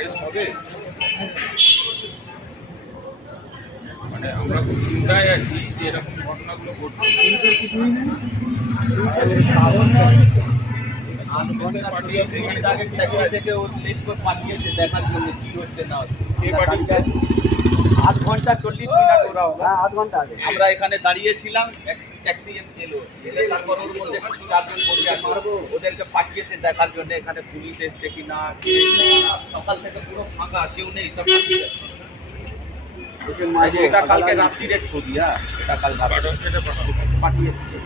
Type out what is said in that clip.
Arrest হবে? মানে আমরা খুব চিন্তায় আছি যে এরকম ঘটনাগুলো ঘটছে। দেখার জন্য কি হচ্ছে না হচ্ছে। কে পাঠিয়েছে? আধ ঘন্টা 40 মিনিট ওরা আধ ঘন্টা আগে আমরা এখানে দাঁড়িয়েছিলাম, ট্যাক্সি এলো, তারপর ওর মধ্যে 4 জন বসে আছে, ওদেরকে পাঠিয়েছে দেখার জন্য এখানে পুলিশ এসছে কিনা। সকাল থেকে পুরো ফাঁকা, কেউ নেই, সব পাঠিয়ে যাচ্ছে। এটা কালকে রাত্রিরে ছবি, হ্যাঁ এটা কাল পাঠিয়েছে।